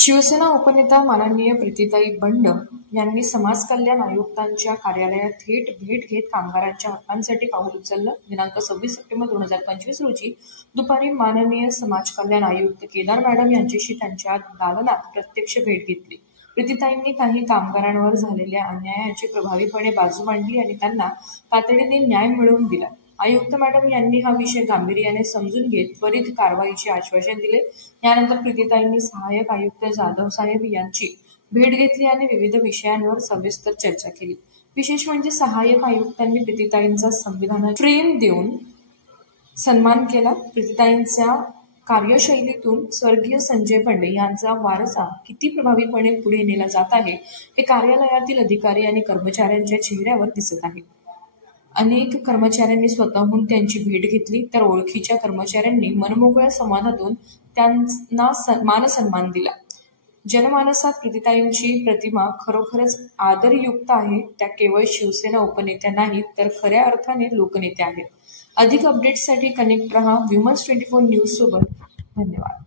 शिवसेना उपनेता माननीय प्रीतीताई बंड यांनी समाज कल्याण आयुक्तांच्या कार्यालयात थेट भेट घेत कामगारांच्या हक्कांसाठी पाऊल उचललं. दिनांक 26 सप्टेंबर 2025 रोजी दुपारी माननीय समाज कल्याण आयुक्त केदार मॅडम यांच्याशी त्यांच्या दालनात प्रत्यक्ष भेट घेतली. प्रीतीताईंनी काही कामगारांवर झालेल्या अन्यायाची प्रभावीपणे बाजू मांडली आणि त्यांना तातडीने न्याय मिळवून दिला. आयुक्त मॅडम यांनी हा विषय गांभीर्याने समजून घेत त्वरित कारवाईचे आश्वासन दिले. यानंतर प्रीतीताईंनी सहाय्यक आयुक्त जाधव साहेब यांची भेट घेतली आणि विविध विषयांवर सविस्तर चर्चा केली. विशेष म्हणजे सहाय्यक आयुक्तांनी प्रीतीताईंचा संविधानात फ्रेम देऊन सन्मान केला. प्रीतीताईंच्या कार्यशैलीतून स्वर्गीय संजय बंड यांचा वारसा किती प्रभावीपणे पुढे नेला जात आहे हे कार्यालयातील अधिकारी आणि कर्मचाऱ्यांच्या चेहऱ्यावर दिसत आहे. अनेक कर्मचाऱ्यांनी स्वतःहून त्यांची भेट घेतली तर ओळखीच्या कर्मचाऱ्यांनी मनमोकळ्या संवादातून त्यांना मानसन्मान दिला. जनमानसात प्रीतीताईंची प्रतिमा खरोखरच आदरयुक्त आहे. त्या केवळ शिवसेना उपनेत्या नाहीत तर खऱ्या अर्थाने लोकनेत्या आहेत. अधिक अपडेट्ससाठी कनेक्ट रहा वुमन्स 24 न्यूज सोबत. धन्यवाद.